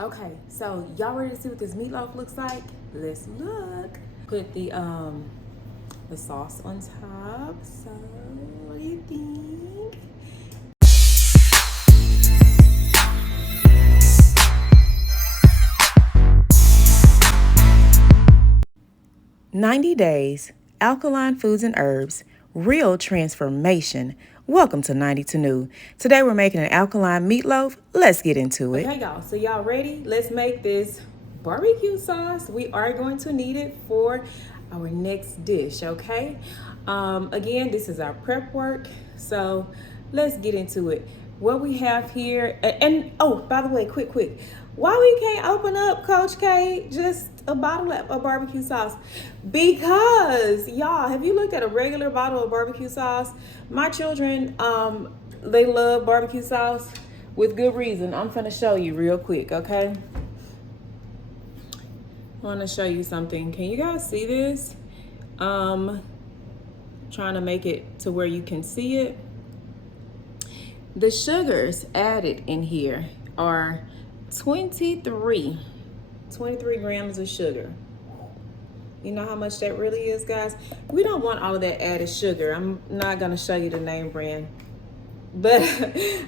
Okay, so y'all ready to see what this meatloaf looks like? Let's look. Put the sauce on top. So what do you think? 90 days, alkaline foods and herbs, real transformation. Welcome to 90 to New. Today we're making an alkaline meatloaf. Let's get into it. Okay, y'all. So y'all ready? Let's make this barbecue sauce. We are going to need it for our next dish, okay? Again, this is our prep work. So let's get into it. What we have here, and oh, by the way, quick. Why we can't open up, Coach K, just a bottle of barbecue sauce? Because y'all, have you looked at a regular bottle of barbecue sauce? My children, they love barbecue sauce with good reason. I'm gonna show you real quick, okay? I want to show you something. Can you guys see this? Trying to make it to where you can see it. The sugars added in here are 23 grams of sugar. You know how much that really is, guys? We don't want all of that added sugar. I'm not going to show you the name brand, but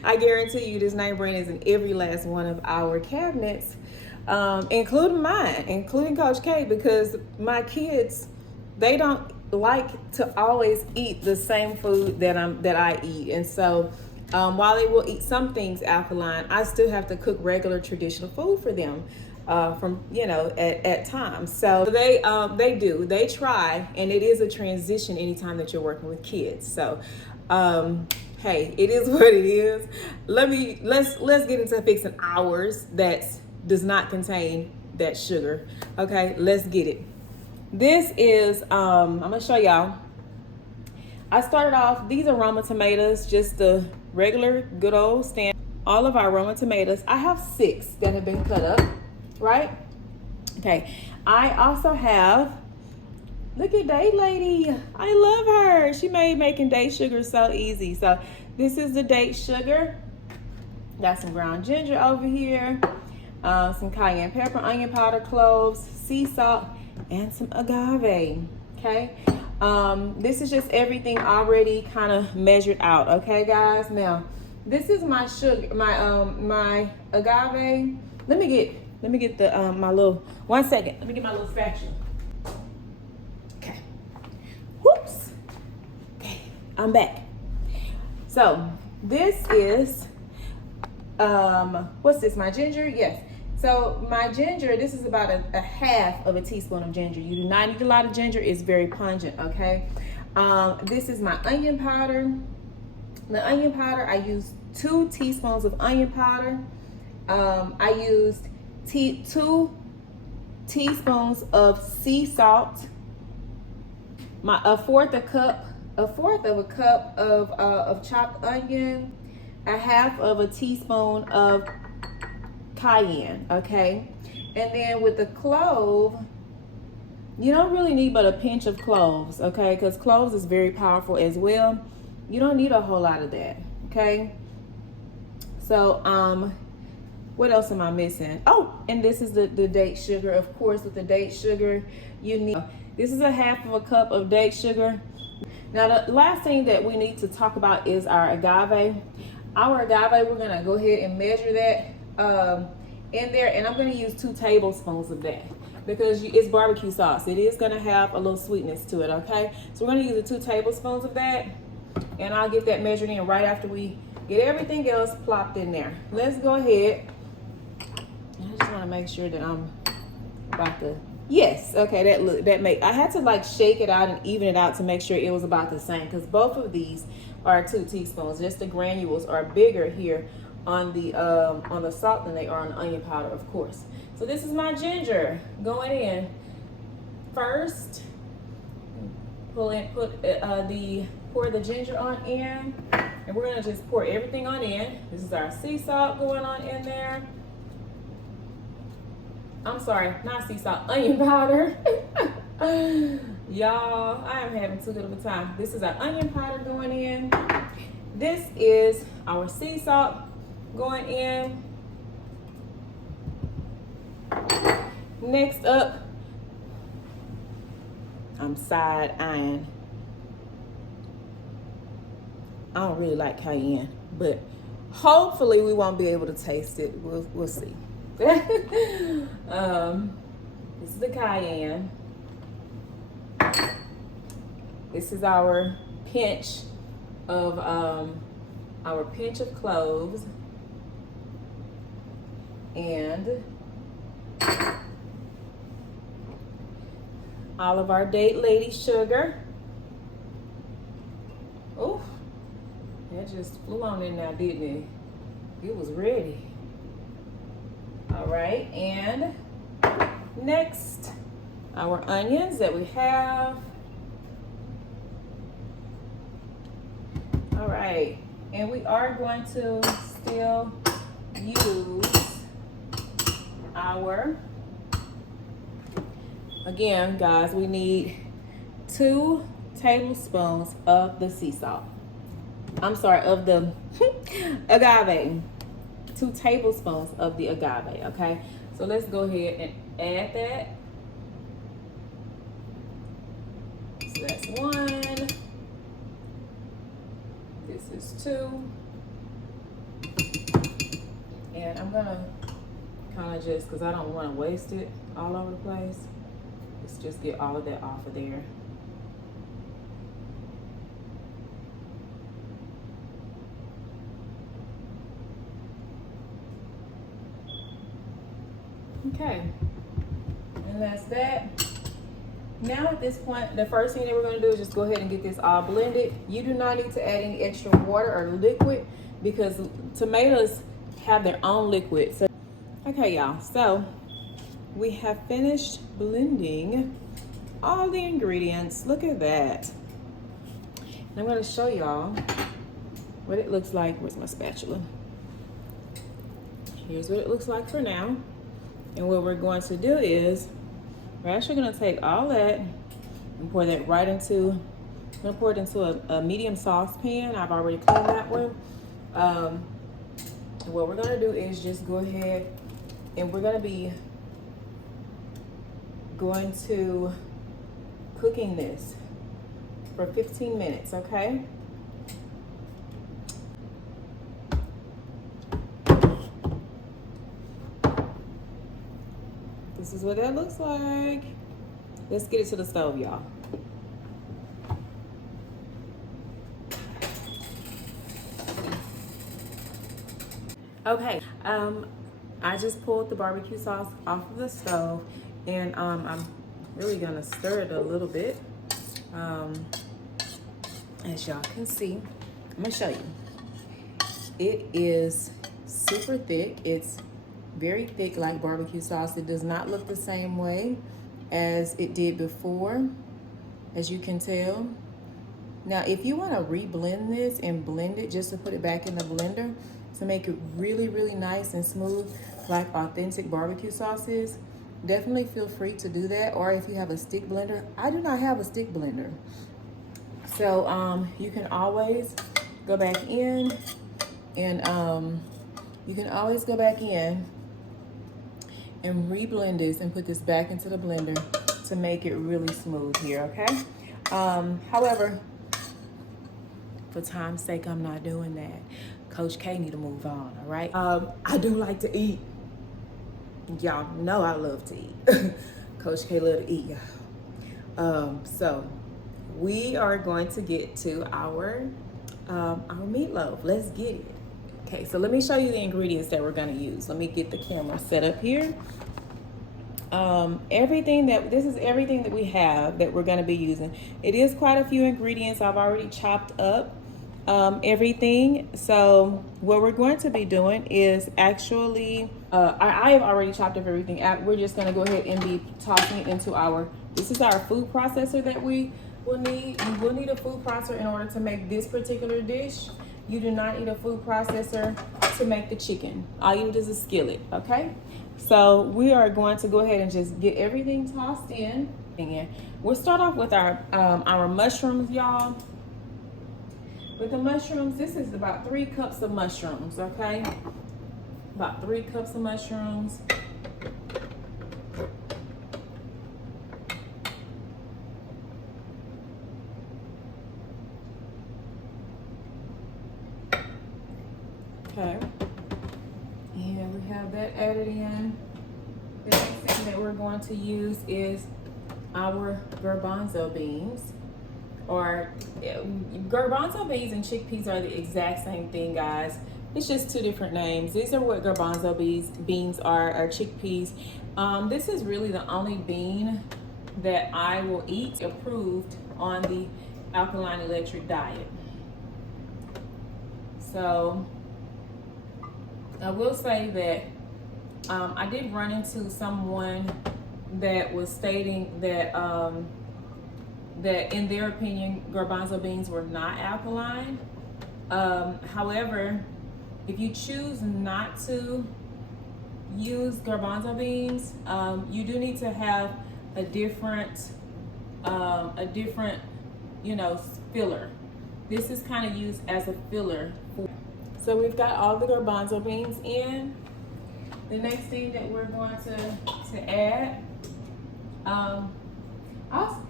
I guarantee you this name brand is in every last one of our cabinets, including mine, including Coach K, because my kids, they don't like to always eat the same food that I eat. And so while they will eat some things alkaline, I still have to cook regular traditional food for them from, at times. So they try, and it is a transition anytime that you're working with kids. So hey, it is what it is. Let's get into fixing ours that does not contain that sugar. Okay, let's get it. This is I'm gonna show y'all. I started off, these are Roma tomatoes, just the regular good old stand. All of our Roma tomatoes. I have 6 that have been cut up, right? Okay. I also have, look at Day Lady. I love her. She made making date sugar so easy. So this is the date sugar. Got some ground ginger over here, some cayenne pepper, onion powder, cloves, sea salt, and some agave. Okay. This is just everything already kind of measured out. Okay, guys. Now, this is my sugar, my agave. Let me get the my little, 1 second. Let me get my little spatula. Okay. Whoops. Okay, I'm back. So this is what's this? My ginger? Yes. So my ginger, this is about a half of a teaspoon of ginger. You do not need a lot of ginger. It's very pungent, okay? This is my onion powder. The onion powder, I used 2 teaspoons of onion powder. I used 2 teaspoons of sea salt. A fourth of a cup of chopped onion. A half of a teaspoon of cayenne, okay? And then with the clove, you don't really need but a pinch of cloves, okay? Because cloves is very powerful as well. You don't need a whole lot of that, okay? So what else am I missing? Oh, and this is the date sugar. Of course, with the date sugar, you need, this is a half of a cup of date sugar. Now the last thing that we need to talk about is our agave. Our agave, we're gonna go ahead and measure that in there, and I'm going to use 2 tablespoons of that because it's barbecue sauce. It is going to have a little sweetness to it, okay? So we're going to use the 2 tablespoons of that, and I'll get that measured in right after we get everything else plopped in there. Let's go ahead. I just want to make sure that I'm about to, yes, okay, I had to like shake it out and even it out to make sure it was about the same, because both of these are 2 teaspoons. Just the granules are bigger here on the salt than they are on the onion powder, of course. So this is my ginger going in. First, pour the ginger on in, and we're gonna just pour everything on in. This is our sea salt going on in there. I'm sorry, not sea salt, onion powder. Y'all, I am having too good of a time. This is our onion powder going in. This is our sea salt going in. Next up, I'm side eyeing. I don't really like cayenne, but hopefully we won't be able to taste it. We'll see. This is the cayenne. This is our pinch of cloves, and all of our date lady sugar. Oh, that just flew on in now, didn't it? It was ready. All right, and next, our onions that we have. All right, and we are going to still use our, again, guys, we need 2 tablespoons of the sea salt. I'm sorry, of the agave. 2 tablespoons of the agave, okay? So let's go ahead and add that. So that's 1. This is 2. And I'm gonna kind of just, because I don't want to waste it all over the place, let's just get all of that off of there. Okay, and that's that. Now at this point, the first thing that we're going to do is just go ahead and get this all blended. You do not need to add any extra water or liquid because tomatoes have their own liquid. So, okay, y'all, so we have finished blending all the ingredients. Look at that. And I'm going to show y'all what it looks like. Where's my spatula? Here's what it looks like for now. And what we're going to do is we're actually going to take all that and pour that right into, I'm going to pour it into a medium saucepan. I've already cleaned that one. And what we're going to do is just go ahead and we're going to be cooking this for 15 minutes, okay? This is what that looks like. Let's get it to the stove, y'all. Okay, I just pulled the barbecue sauce off of the stove, and I'm really gonna stir it a little bit. As y'all can see, I'm gonna show you. It is super thick. It's very thick like barbecue sauce. It does not look the same way as it did before, as you can tell. Now, if you want to re-blend this and blend it just to put it back in the blender to make it really, really nice and smooth like authentic barbecue sauce is, definitely feel free to do that. Or if you have a stick blender, I do not have a stick blender. So you can always go back in and re-blend this and put this back into the blender to make it really smooth here, okay? However, for time's sake, I'm not doing that. Coach K need to move on, all right? I do like to eat. Y'all know I love to eat. Coach K love to eat, y'all. So we are going to get to our meatloaf. Let's get it. Okay, so let me show you the ingredients that we're gonna use. Let me get the camera set up here. This is everything that we have that we're gonna be using. It is quite a few ingredients. I've already chopped up everything. So what we're going to be doing is actually, I have already chopped up everything. We're just gonna go ahead and be tossing it into this is our food processor that we will need. You will need a food processor in order to make this particular dish. You do not need a food processor to make the chicken. All you need is a skillet, okay? So we are going to go ahead and just get everything tossed in. We'll start off with our mushrooms, y'all. With the mushrooms, this is about 3 cups of mushrooms, okay? About 3 cups of mushrooms. Okay. And we have that added in. The next thing that we're going to use is our garbanzo beans. Or garbanzo beans and chickpeas are the exact same thing, guys. It's just two different names. These are what garbanzo beans are, or chickpeas. This is really the only bean that I will eat approved on the Alkaline Electric diet. So I will say that I did run into someone that was stating that that in their opinion garbanzo beans were not alkaline. However, if you choose not to use garbanzo beans, you do need to have a different you know, filler. This is kind of used as a filler. So we've got all the garbanzo beans in. The next thing that we're going to add,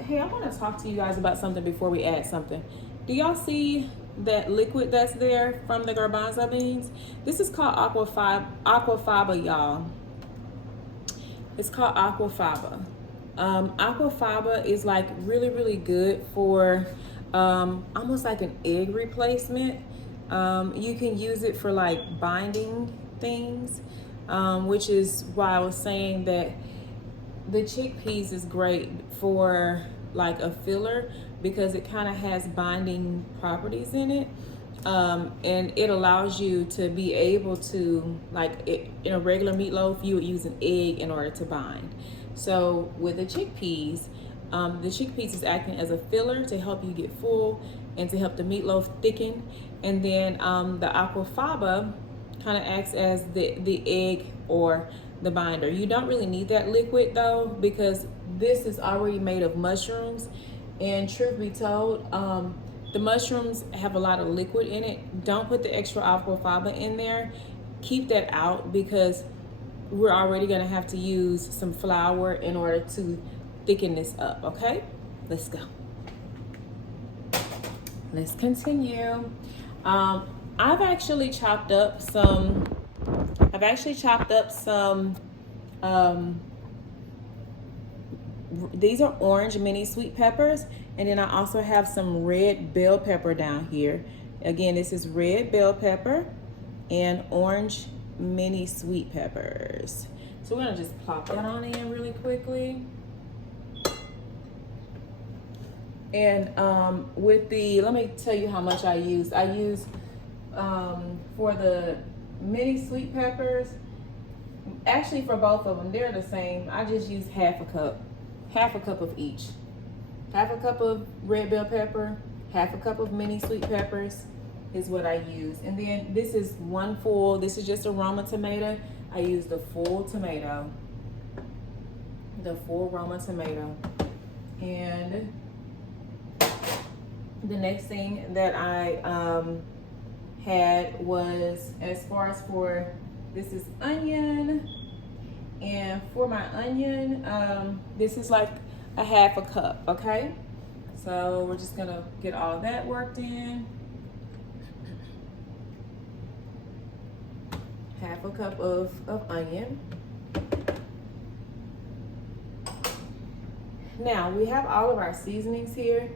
hey, I want to talk to you guys about something before we add something. Do y'all see that liquid that's there from the garbanzo beans? This is called aquafaba, y'all. It's called aquafaba. Aquafaba is like really good for almost like an egg replacement. You can use it for like binding things, which is why I was saying that the chickpeas is great for like a filler because it kind of has binding properties in it. And it allows you to be able to, like in a regular meatloaf, you would use an egg in order to bind. So with the chickpeas is acting as a filler to help you get full and to help the meatloaf thicken. And then the aquafaba kind of acts as the egg or the binder. You don't really need that liquid though, because this is already made of mushrooms. And truth be told, the mushrooms have a lot of liquid in it. Don't put the extra aquafaba in there. Keep that out because we're already gonna have to use some flour in order to thicken this up, okay? Let's go. Let's continue. I've actually chopped up some these are orange mini sweet peppers, and then I also have some red bell pepper down here. Again, this is red bell pepper and orange mini sweet peppers. So we're gonna just plop that on in really quickly. And let me tell you how much I used. I used for the mini sweet peppers, actually for both of them, they're the same. I just used half a cup of each. Half a cup of red bell pepper, half a cup of mini sweet peppers is what I use. And then this is this is just a Roma tomato. I used the full tomato. The full Roma tomato. And the next thing that I had was, as far as for, this is onion. And for my onion, this is like a half a cup, okay? So we're just gonna get all that worked in. Half a cup of onion. Now we have all of our seasonings here.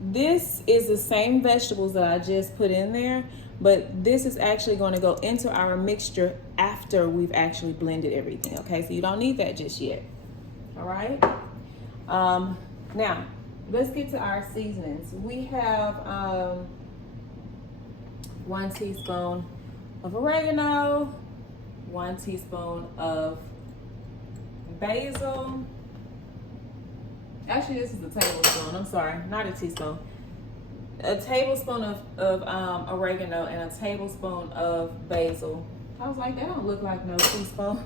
This is the same vegetables that I just put in there, but this is actually going to go into our mixture after we've actually blended everything, okay? So you don't need that just yet, all right? Now, let's get to our seasonings. We have 1 teaspoon of oregano, 1 teaspoon of basil. Actually, this is a tablespoon. I'm sorry, not a teaspoon. A tablespoon of oregano and a tablespoon of basil. I was like, that don't look like no teaspoon.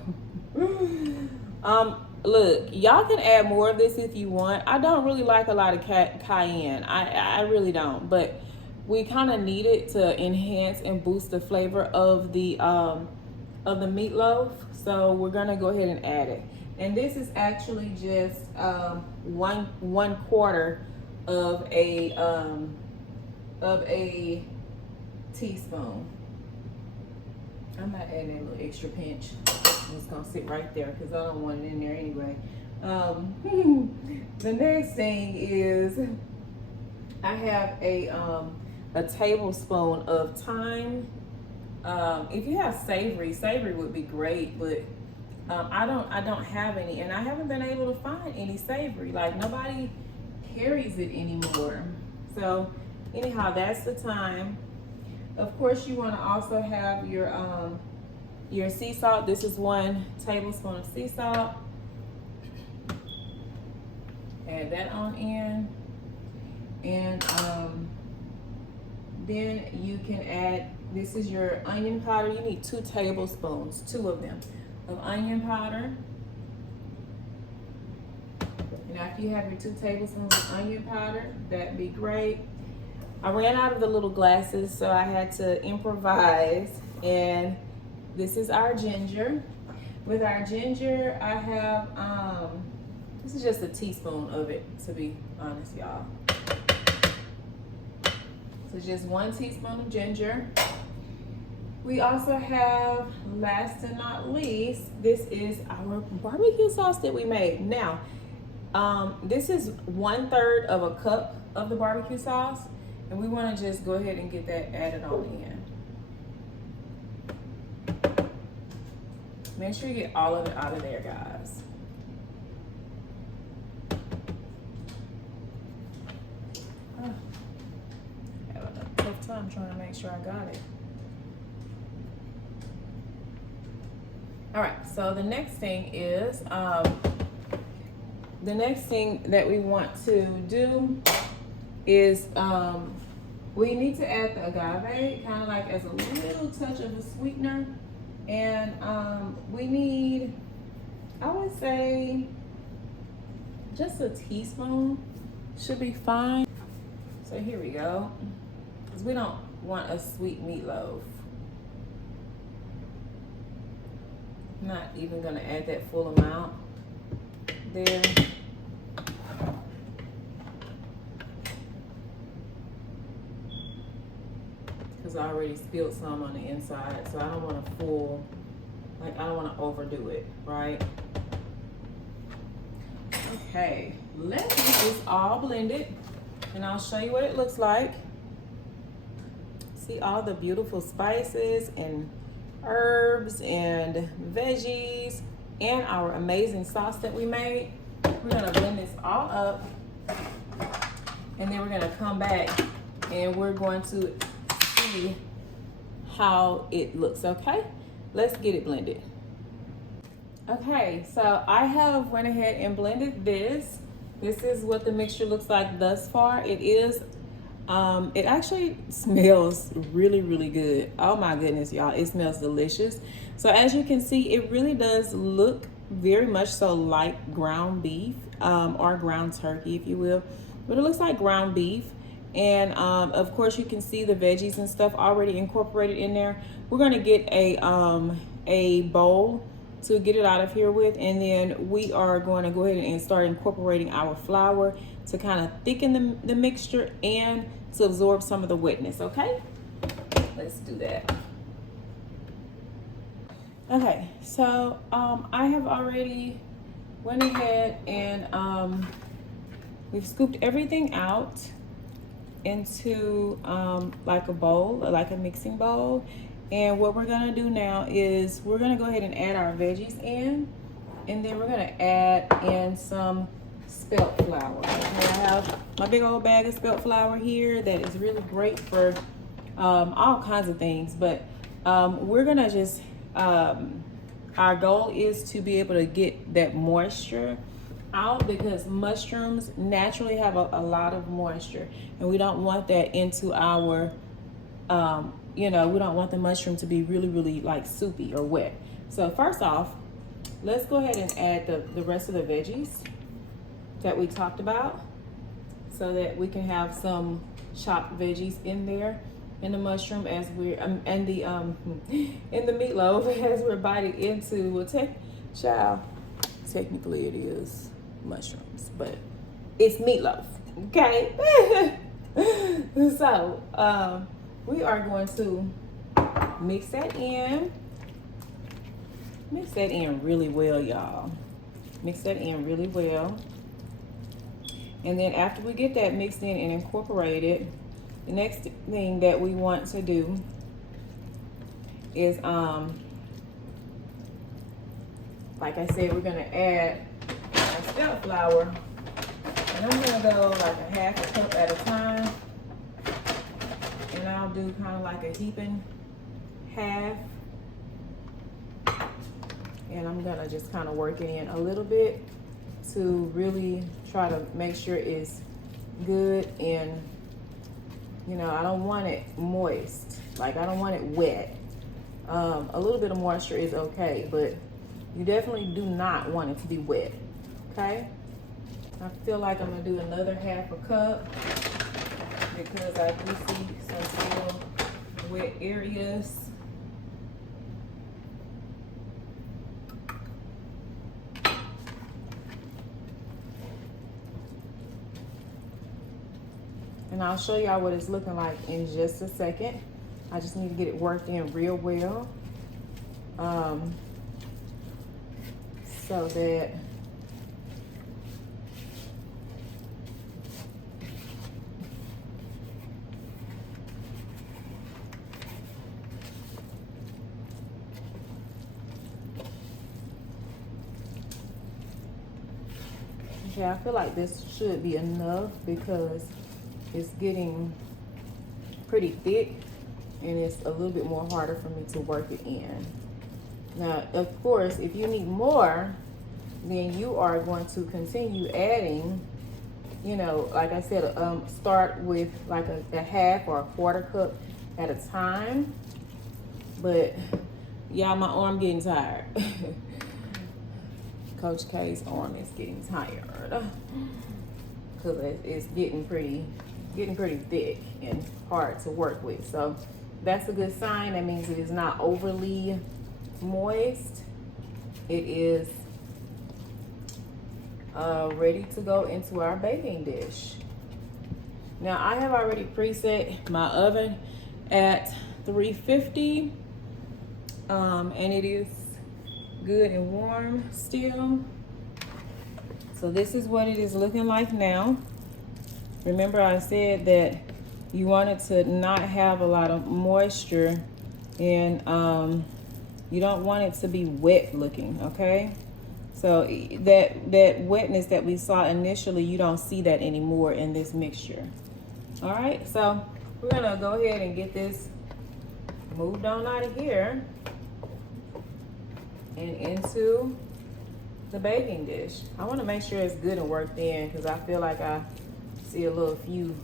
Look, y'all can add more of this if you want. I don't really like a lot of cayenne. I really don't, but we kind of need it to enhance and boost the flavor of the meatloaf. So we're gonna go ahead and add it. And this is actually just one quarter of a teaspoon. I'm not adding a little extra pinch. I'm just gonna sit right there because I don't want it in there anyway. The next thing is I have a tablespoon of thyme. If you have savory would be great, but I don't have any, and I haven't been able to find any savory. Like nobody carries it anymore. So anyhow, that's the thyme. Of course, you want to also have your sea salt. This is 1 tablespoon of sea salt. Add that on in, and then you can add. This is your onion powder. You need 2 tablespoons, 2 of them, of onion powder. And after you have your 2 tablespoons of onion powder, that'd be great. I ran out of the little glasses, so I had to improvise. And this is our ginger. With our ginger, I have, this is just a teaspoon of it, to be honest, y'all. So just 1 teaspoon of ginger. We also have, last and not least, this is our barbecue sauce that we made. Now, this is 1/3 of a cup of the barbecue sauce, and we want to just go ahead and get that added on in. Make sure you get all of it out of there, guys. Oh, I have a tough time trying to make sure I got it. All right, so the next thing is, the next thing that we want to do is we need to add the agave, kind of like as a little touch of a sweetener. And we need, I would say, just a teaspoon should be fine. So here we go, because we don't want a sweet meatloaf. I'm not even gonna add that full amount there. Because I already spilled some on the inside, so I don't want to I don't want to overdo it, right? Okay, let's get this all blended, and I'll show you what it looks like. See all the beautiful spices and herbs and veggies and our amazing sauce that we made. We're gonna blend this all up, and then we're gonna come back and we're going to see how it looks. Okay, let's get it blended. Okay, so I have went ahead and blended this. This is what the mixture looks like thus far. It is it actually smells really, really good. Oh my goodness, y'all, it smells delicious. So as you can see, it really does look very much so like ground beef, or ground turkey, if you will, but it looks like ground beef. And of course you can see the veggies and stuff already incorporated in there. We're gonna get a bowl to get it out of here with, and then we are going to go ahead and start incorporating our flour to kind of thicken the mixture and to absorb some of the wetness. Okay, let's do that. Okay, so I have already went ahead and we've scooped everything out into like a bowl, like a mixing bowl. And what we're gonna do now is we're gonna go ahead and add our veggies in, and then we're gonna add in some spelt flour. Okay, I have my big old bag of spelt flour here that is really great for all kinds of things, but we're gonna just our goal is to be able to get that moisture out, because mushrooms naturally have a lot of moisture, and we don't want that into our you know, we don't want the mushroom to be really, really like soupy or wet. So first off, let's go ahead and add the rest of the veggies that we talked about, so that we can have some chopped veggies in there, in the mushroom as we're and the in the meatloaf as we're biting into. Well, technically it is mushrooms, but it's meatloaf. Okay. So we are going to mix that in. Mix that in really well, y'all. Mix that in really well. And then after we get that mixed in and incorporated, the next thing that we want to do is, like I said, we're gonna add our stealth flour. And I'm gonna go like a half a cup at a time. And I'll do kind of like a heaping half. And I'm gonna just kind of work it in a little bit to really try to make sure it's good. And you know, I don't want it moist, like I don't want it wet. A little bit of moisture is okay, but you definitely do not want it to be wet. Okay, I feel like I'm gonna do another half a cup because I do see some still wet areas. And I'll show y'all what it's looking like in just a second. I just need to get it worked in real well. So that okay, I feel like this should be enough because it's getting pretty thick and it's a little bit more harder for me to work it in. Now, of course, if you need more, then you are going to continue adding, you know, like I said, start with like a half or a quarter cup at a time. But y'all, my arm getting tired. Coach K's arm is getting tired because it's getting pretty thick and hard to work with. So that's a good sign. That means it is not overly moist. It is ready to go into our baking dish. Now I have already preset my oven at 350 and it is good and warm still. So this is what it is looking like now. Remember I said that you wanted to not have a lot of moisture and you don't want it to be wet looking, okay? So that wetness that we saw initially, you don't see that anymore in this mixture. All right, so we're gonna go ahead and get this moved on out of here and into the baking dish. I wanna make sure it's good and worked in because I feel like I see a few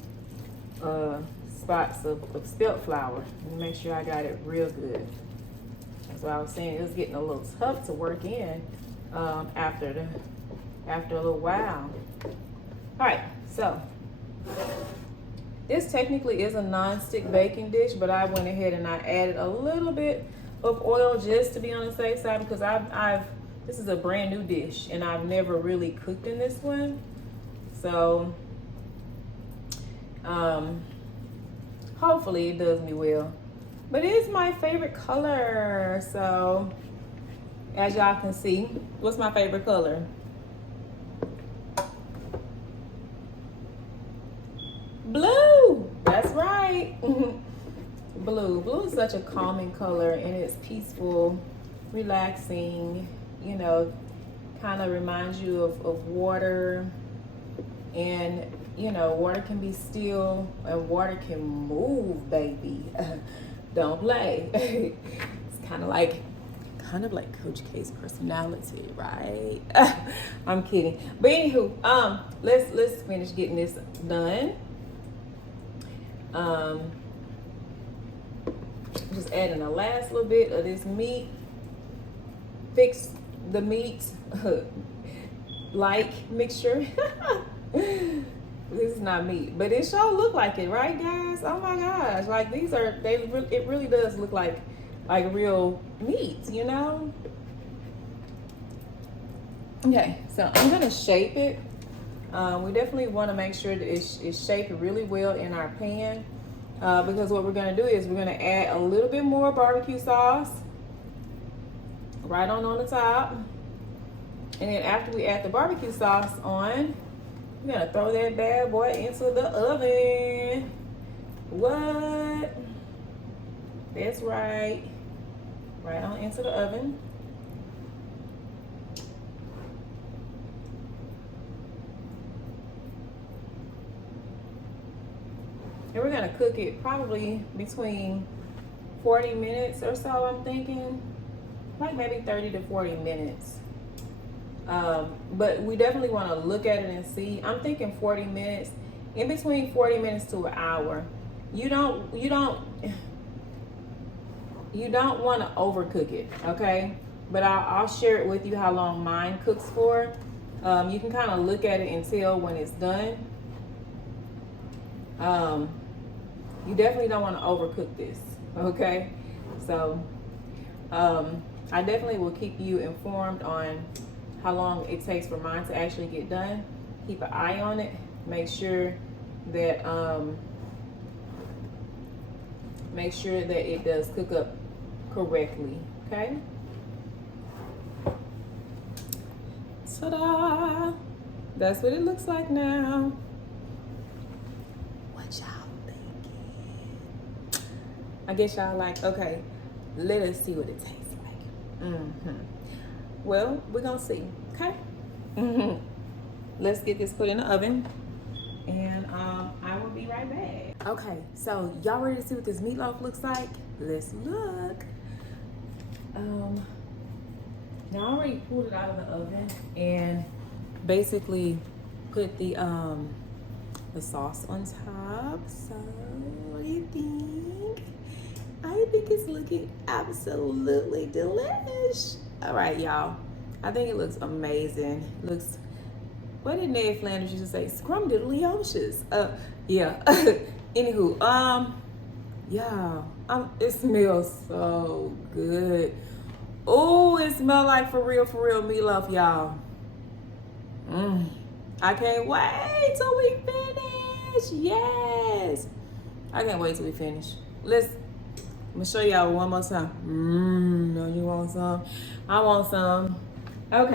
spots of spelt flour. Let me make sure I got it real good. That's what I was saying. It was getting a little tough to work in after a little while. All right, so this technically is a non-stick baking dish, but I went ahead and I added a little bit of oil just to be on the safe side because this is a brand new dish and I've never really cooked in this one. So hopefully it does me well. But it is my favorite color. So as y'all can see, what's my favorite color? Blue. That's right. Blue. Blue is such a calming color and it's peaceful, relaxing, you know, kind of reminds you of water. And you know, water can be still and water can move, baby. Don't play. It's kind of like Coach K's personality, right? I'm kidding. But anywho, let's finish getting this done. Just adding the last little bit of this meat. Fix the meat like mixture. This is not meat, but it sure look like it, right, guys? Oh my gosh, like it really does look like real meat, you know? Okay, so I'm gonna shape it. We definitely want to make sure that it's shaped really well in our pan because what we're gonna do is we're gonna add a little bit more barbecue sauce right on the top. And then after we add the barbecue sauce on, we're gonna throw that bad boy into the oven. What? That's right. Right on into the oven. And we're gonna cook it probably between 40 minutes or so, I'm thinking. Like maybe 30 to 40 minutes. But we definitely wanna look at it and see. I'm thinking 40 minutes, in between 40 minutes to an hour. You don't wanna overcook it, okay? But I'll share it with you how long mine cooks for. You can kind of look at it and tell when it's done. You definitely don't want to overcook this, okay? So I definitely will keep you informed on how long it takes for mine to actually get done. Keep an eye on it. Make sure that it does cook up correctly, okay? Ta-da! That's what it looks like now. What y'all thinking? I guess y'all like, okay, let us see what it tastes like. Well, we're gonna see, okay? Let's get this put in the oven, and I will be right back. Okay, so y'all ready to see what this meatloaf looks like? Let's look. Now I already pulled it out of the oven and basically put the sauce on top. So what do you think? I think it's looking absolutely delish. All right, y'all. I think it looks amazing. It looks, what did Ned Flanders used to say? Scrumdiddlyocious. Yeah. Anywho, yeah. It smells so good. Oh, it smells like for real meatloaf, y'all. I can't wait till we finish. Yes. I can't wait till we finish. I'm gonna show y'all one more time. No, you want some? I want some. Okay.